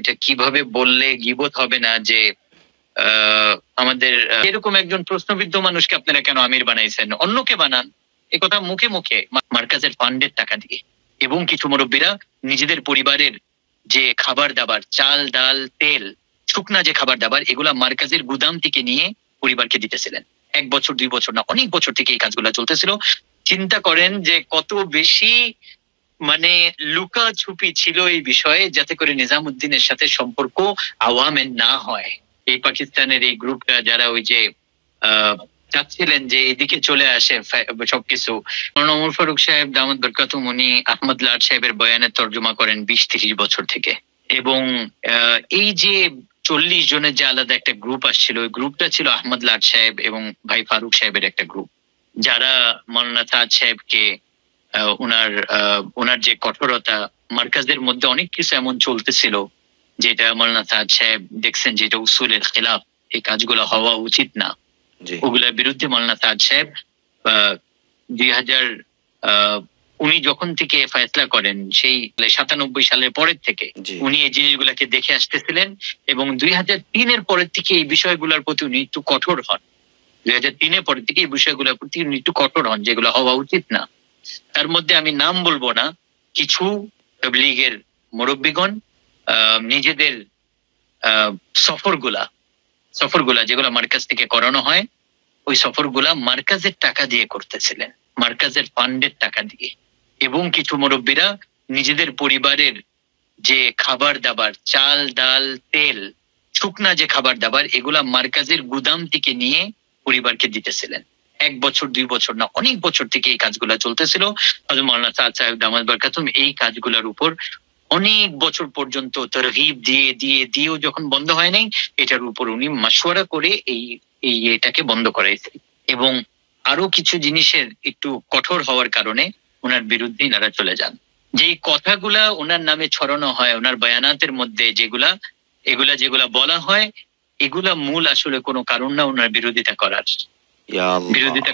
এটা কিভাবে বললে গীবত হবে না যে আমাদের এরকম একজন প্রশ্নবিদ্ধ মানুষকে আপনারা কেন আমির বানাইছেন, অন্যকে বানান। কথা মুখে মুখে মার্কাজের ফান্ডের টাকা দিয়ে, এবং কিছু মুরব্বীরা নিজেদের পরিবারের যে খাবার দাবার, চাল ডাল তেল শুকনা যে খাবার দাবার, এগুলা মার্কাজের গুদাম থেকে নিয়ে পরিবারকে দিতেছিলেন। 1 বছর 2 বছর না, অনেক বছর থেকে এই কাজগুলা চলতেছিল। চিন্তা করেন যে কত বেশি মানে লুকাছুপি ছিল এই বিষয়ে, যাতে করে নিজামুদ্দিনের সাথে সম্পর্ক আওয়ামের না হয়। এই পাকিস্তানের এই গ্রুপটা যারা ওই যে চাচ্ছিলেন যে এদিকে চলে আসে সবকিছু। ওমর ফারুক সাহেব দামাত বরকাতুম উনি আহমদ লাট সাহেবের বয়ানের তর্জমা করেন 20-30 বছর থেকে। এবং এই যে 40 জনের যে আলাদা একটা গ্রুপ আসছিল, ওই গ্রুপটা ছিল আহমদ লাট সাহেব এবং ভাই ফারুক সাহেবের একটা গ্রুপ, যারা মাওলানা তাজ সাহেবকে ওনার যে কঠোরতা, মার্কাজের মধ্যে অনেক কিছু এমন চলতেছিল যেটা মাওলানা তাজ সাহেব দেখছেন যেটা উসুলের খেলাফ, এই কাজগুলো হওয়া উচিত না, ওগুলোর বিরুদ্ধে মাওলানা তাজ সাহেব 2000 উনি যখন থেকে ফয়সলা করেন সেই 97 সালের পরের থেকে উনি এই জিনিসগুলাকে দেখে আসতেছিলেন, এবং 2003-এর পরের থেকে এই বিষয়গুলোর প্রতি উনি একটু কঠোর হন। 2003-এর পরের থেকে এই বিষয়গুলোর প্রতি উনি একটু কঠোর হন, যেগুলো হওয়া উচিত না। তার মধ্যে আমি নাম বলবো না, কিছু তাবলীগের মুরব্বিগণ নিজেদের সফরগুলা যেগুলো মার্কাজ থেকে করানো হয়, ওই সফরগুলা মার্কাজের টাকা দিয়ে করতেছিলেন, মার্কাজের ফান্ডের টাকা দিয়ে। এবং কিছু মুরব্বীরা নিজেদের পরিবারের যে খাবার দাবার, চাল ডাল তেল শুকনা যে খাবার দাবার, এগুলা মার্কাজের গুদাম থেকে নিয়ে পরিবারকে দিতেছিলেন। 1 বছর 2 বছর না, অনেক বছর থেকে এই কাজগুলা চলতেছিল। হযরত মাওলানা তাজ সাহেব দামাত বরকাতুম এই কাজগুলোর উপর অনেক বছর পর্যন্ত তারগীব দিয়েও যখন বন্ধ হয় নাই, এটার উপর উনি মাশওয়ারা করে এটাকে বন্ধ করাইছে। এবং আরো কিছু জিনিসের একটু কঠোর হওয়ার কারণে ওনার বিরুদ্ধে এনারা চলে যান। যেই কথাগুলা ওনার নামে ছড়ানো হয় ওনার বয়ানাতের মধ্যে, যেগুলা বলা হয়, এগুলা মূল আসলে কোনো কারণ না ওনার বিরোধিতা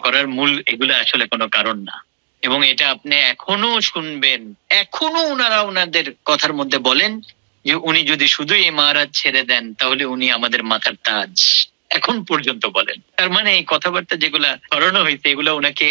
করার মূল এগুলা আসলে কোনো কারণ না। এবং এটা আপনি এখনো শুনবেন, এখনো ওনাদের কথার মধ্যে বলেন যে উনি যদি শুধু ইমারত ছেড়ে দেন তাহলে উনি আমাদের মাথার তাজ, এখন পর্যন্ত বলেন। তার মানে এই কথাবার্তা যেগুলা ছড়ানো হয়েছে, এগুলা ওনাকে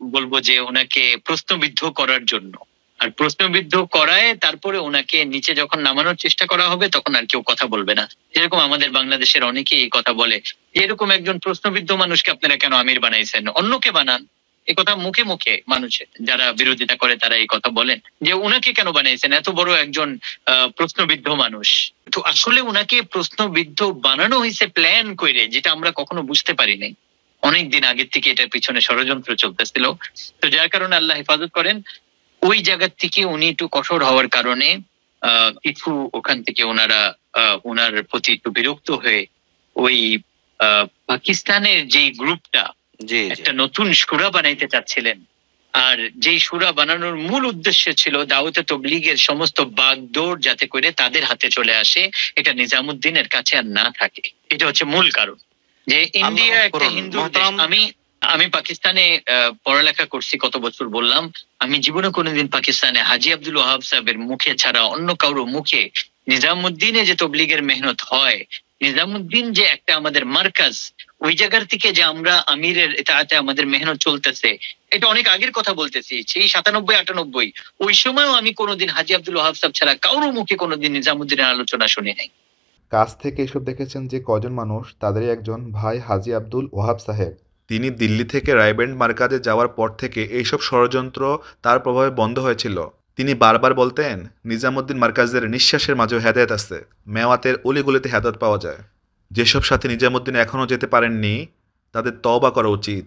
বলবো যে ওনাকে প্রশ্নবিদ্ধ করার জন্য। আর প্রশ্নবিদ্ধ করায় তারপরে ওনাকে নিচে যখন নামানোর চেষ্টা করা হবে, তখন আর কেউ কথা বলবে না। যেরকম আমাদের বাংলাদেশের অনেকেই এই কথা বলে, এরকম একজন প্রশ্নবিদ্ধ মানুষকে আপনারা কেন আমির বানাইছেন, অন্যকে বানান। এই কথা মুখে মুখে মানুষের যারা বিরোধিতা করে তারা এই কথা বলেন যে উনাকে কেন বানাইছেন, এত বড় একজন প্রশ্নবিদ্ধ মানুষ। তো আসলে উনাকে প্রশ্নবিদ্ধ বানানো হয়েছে প্ল্যান করে, যেটা আমরা কখনো বুঝতে পারি নাই। অনেকদিন আগের থেকে এটার পিছনে ষড়যন্ত্র চলতেছিল। তো যার কারণে আল্লাহ হেফাজত করেন, ওই জায়গা থেকে উনি একটু কঠোর হওয়ার কারণে কিছু ওখান থেকে ওনার প্রতি একটু বিরক্ত হয়ে ওই পাকিস্তানের যে গ্রুপটা একটা নতুন সূরা বানাইতে চাচ্ছিলেন। আর যেই সূরা বানানোর মূল উদ্দেশ্য ছিল দাওয়াতে তাবলীগের সমস্ত বাগডোর যাতে করে তাদের হাতে চলে আসে, এটা নিজামুদ্দিনের কাছে আর না থাকে। এটা হচ্ছে মূল কারণ। যে ইন্ডিয়া একটা হিন্দু দেশ। আমি পাকিস্তানে পড়ালেখা করছি কত বছর বললাম, আমি জীবনে কোনোদিন পাকিস্তানে হাজী আব্দুল ওয়াহাব সাহেবের মুখে ছাড়া অন্য কারো মুখে নিজামুদ্দিনে যে তাবলীগের মেহনত হয়, নিজামুদ্দিন যে একটা আমাদের মার্কাজ, ওই জায়গার থেকে যে আমরা আমিরের এটাতে আমাদের মেহনত চলতেছে, এটা অনেক আগের কথা বলতেছি, সেই 97-98 ওই সময়ও আমি কোনোদিন হাজী আব্দুল ওয়াহাব সাহেব ছাড়া কারো মুখে কোনোদিন নিজামুদ্দিনের আলোচনা শুনি নাই। কাছ থেকে এসব দেখেছেন যে কজন মানুষ, তাদেরই একজন ভাই হাজী আব্দুল ওয়াহাব সাহেব। তিনি দিল্লি থেকে রায়বেন্ড মার্কাজে যাওয়ার পর থেকে এইসব ষড়যন্ত্র তার প্রভাবে বন্ধ হয়েছিল। তিনি বারবার বলতেন, নিজামুদ্দিন মার্কাজের নিঃশ্বাসের মাঝেও হেদায়েত আছে, মেওয়াতের অলিগলিতে হেদায়েত পাওয়া যায়। যেসব সাথে নিজামুদ্দিন এখনও যেতে পারেননি তাদের তওবা করা উচিত।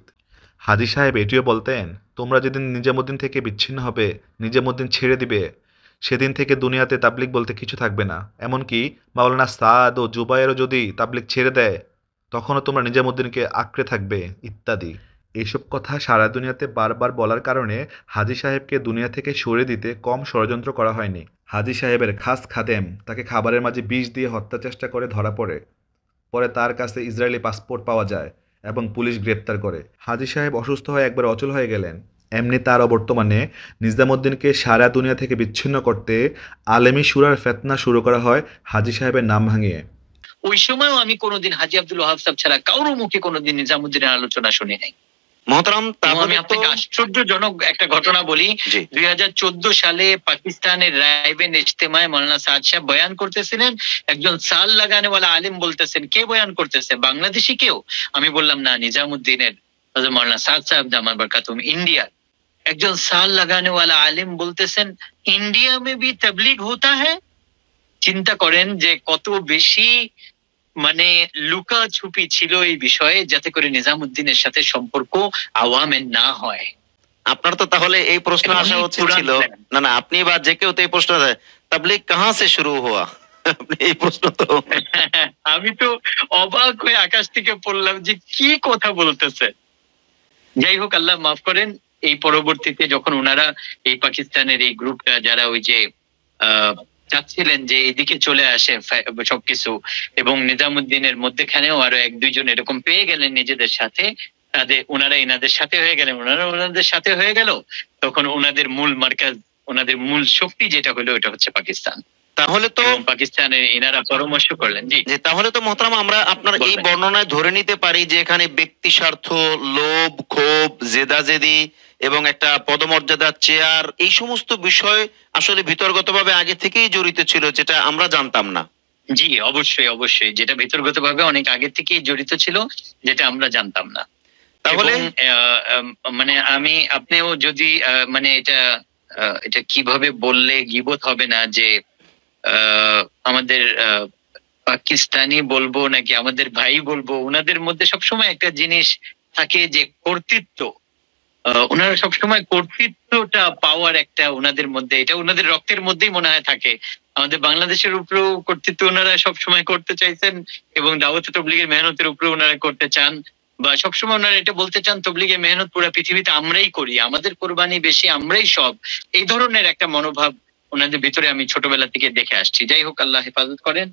হাজী সাহেব এটিও বলতেন, তোমরা যেদিন নিজামুদ্দিন থেকে বিচ্ছিন্ন হবে, নিজামুদ্দিন ছেড়ে দিবে, সেদিন থেকে দুনিয়াতে তাবলিগ বলতে কিছু থাকবে না। এমনকি মাওলানা সাদ ও জুবায়েরও যদি তাবলিগ ছেড়ে দেয়, তখনও তোমরা নিজামুদ্দিনকে আঁকড়ে থাকবে, ইত্যাদি। এইসব কথা সারা দুনিয়াতে বারবার বলার কারণে হাজী সাহেবকে দুনিয়া থেকে সরিয়ে দিতে কম ষড়যন্ত্র করা হয়নি। হাজী সাহেবের খাস খাদেম তাকে খাবারের মাঝে বিষ দিয়ে হত্যা চেষ্টা করে ধরা পড়ে। পরে তার কাছে ইসরায়েলি পাসপোর্ট পাওয়া যায় এবং পুলিশ গ্রেপ্তার করে। হাজী সাহেব অসুস্থ হয়ে একবার অচল হয়ে গেলেন। এমনি তারও বর্তমানে নিজামুদ্দিনকে সারা দুনিয়া থেকে বিচ্ছিন্ন করতে আলেমি সুরার ফেতনা শুরু করা হয় হাজী সাহেবের নাম ভাঙিয়ে। ওই সময়ও আমি কোনোদিন হাজী আব্দুল ওয়াহাব সাহেব ছাড়া কারোর মুখে কোনোদিন নিজামুদ্দিনের আলোচনা শুনি নাই। মোহতারাম, এবং তাহলে আমি তো আপনাকে আশ্চর্যজনক একটা ঘটনা বলি। জি 2014 সালে পাকিস্তানের রায়বেন্ড ইজতেমায় মৌলানা সাদ সাহেব বয়ান করতেছিলেন, একজন সাল লাগানেওয়ালা আলিম বলতেছেন, কে বয়ান করতেছে, বাংলাদেশি কেউ? আমি বললাম না, নিজামুদ্দিনের হযরত মৌলানা সাদ সাহেব দামাত বরকাতুহুম ইন্ডিয়া। একজন সাল লাগানেওয়ালা আলিম বলতেছেন ইন্ডিয়া মে ভি তবলিগ হোতা হ্যায়। চিন্তা করেন যে কত বেশি মানে লুকা ছুপি ছিল এই বিষয়ে, যাতে করে নিজামুদ্দিনের সাথে সম্পর্ক আওয়ামের না হয়। আপনার তো তাহলে এই প্রশ্ন এবং আসা উনি উচিত কোরআন ছিল, পড়েন। না না আপনি বা যে কেউ তো এই প্রশ্ন তাবলীগ কাহা সে শুরু হুয়া, আপনি এই প্রশ্ন তো আমি তো অবাক হয়ে আকাশ থেকে পড়লাম যে কি কথা বলতেছে। যাই হোক, আল্লাহ মাফ করেন। এই পরবর্তীতে যখন ওনারা এই পাকিস্তানের এই গ্রুপটা যারা ওই যে আহ চাচ্ছিলেন যে এদিকে চলে আসে সবকিছু, এবং নিজামুদ্দিনের মধ্যেখানেও আরো এক দুইজন এরকম পেয়ে গেলেন নিজেদের সাথে, তাদের ওনারা এনাদের সাথে হয়ে গেলেন, ওনারা ওনাদের সাথে হয়ে গেল, তখন ওনাদের মূল মার্কাজ, ওনাদের মূল শক্তি যেটা হলো ওটা হচ্ছে পাকিস্তান। তাহলে তো এবং পাকিস্তানে এনারা পরামর্শ করলেন। জি যে তাহলে তো মোহতারাম আমরা আপনার এই বলবেন। বর্ণনায় ধরে নিতে পারি যে এখানে ব্যক্তি স্বার্থ, লোভ, ক্ষোভ, জেদাজেদি এবং একটা পদমর্যাদা, চেয়ার, এই সমস্ত বিষয় আসলে বিতর্কতভাবে আগে থেকেই জড়িত ছিল, যেটা আমরা জানতাম না। জি অবশ্যই অবশ্যই, যেটা ভিতরগতভাবে অনেক আগে থেকেই জড়িত ছিল, যেটা আমরা জানতাম না। তাহলে এবং মানে আমি আপনিও যদি মানে এটা কিভাবে বললে গীবত হবে না যে আমাদের পাকিস্তানি বলবো নাকি আমাদের ভাই বলবো, ওনাদের মধ্যে সবসময় একটা জিনিস থাকে যে কর্তৃত্ব। ওনারা সবসময় কর্তৃত্বটা পাওয়ার একটা ওনাদের মধ্যে, এটা ওনাদের রক্তের মধ্যেই মনে হয় থাকে। আমাদের বাংলাদেশের উপরেও কর্তৃত্ব ওনারা সবসময় করতে চাইছেন, এবং দাওয়াত তবলিগের মেহনতের উপরে ওনারা করতে চান, বা সবসময় ওনারা এটা বলতে চান তবলিগের মেহনত পুরো পৃথিবীতে আমরাই করি, আমাদের কোরবানি বেশি, আমরাই সব। এই ধরনের একটা মনোভাব ওনাদের ভিতরে আমি ছোটবেলা থেকে দেখে আসছি। যাই হোক, আল্লাহ হেফাজত করেন।